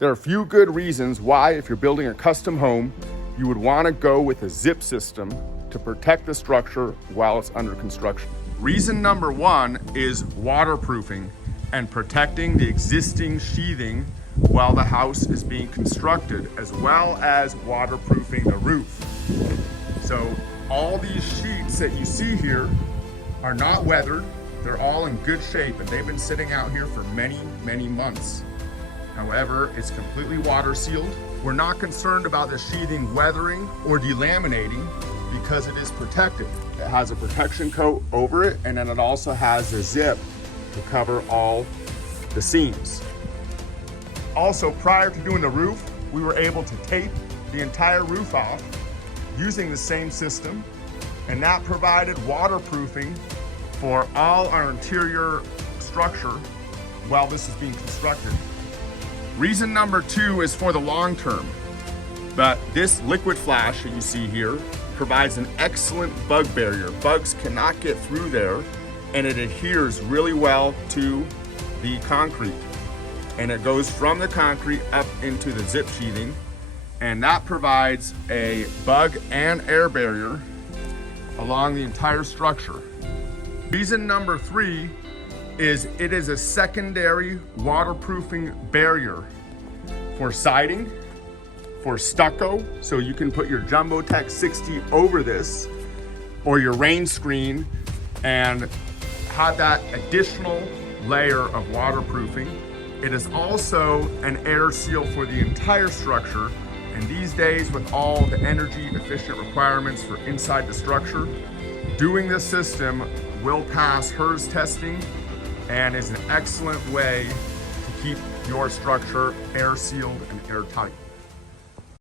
There are a few good reasons why, if you're building a custom home, you would want to go with a zip system to protect the structure while it's under construction. Reason number one is waterproofing and protecting the existing sheathing while the house is being constructed, as well as waterproofing the roof. So all these sheets that you see here are not weathered. They're all in good shape, and they've been sitting out here for many, many months. However, it's completely water sealed. We're not concerned about the sheathing weathering or delaminating because it is protected. It has a protection coat over it, and then it also has a zip to cover all the seams. Also, prior to doing the roof, we were able to tape the entire roof off using the same system, and that provided waterproofing for all our interior structure while this is being constructed. Reason number two is for the long term, but this liquid flash that you see here provides an excellent bug barrier. Bugs cannot get through there, and it adheres really well to the concrete. And it goes from the concrete up into the zip sheathing, and that provides a bug and air barrier along the entire structure. Reason number three is it is a secondary waterproofing barrier for siding, for stucco, so you can put your Jumbo Tech 60 over this, or your rain screen, and have that additional layer of waterproofing. It is also an air seal for the entire structure, and these days, with all the energy efficient requirements for inside the structure, doing this system will pass HERS testing and is an excellent way to keep your structure air sealed and airtight.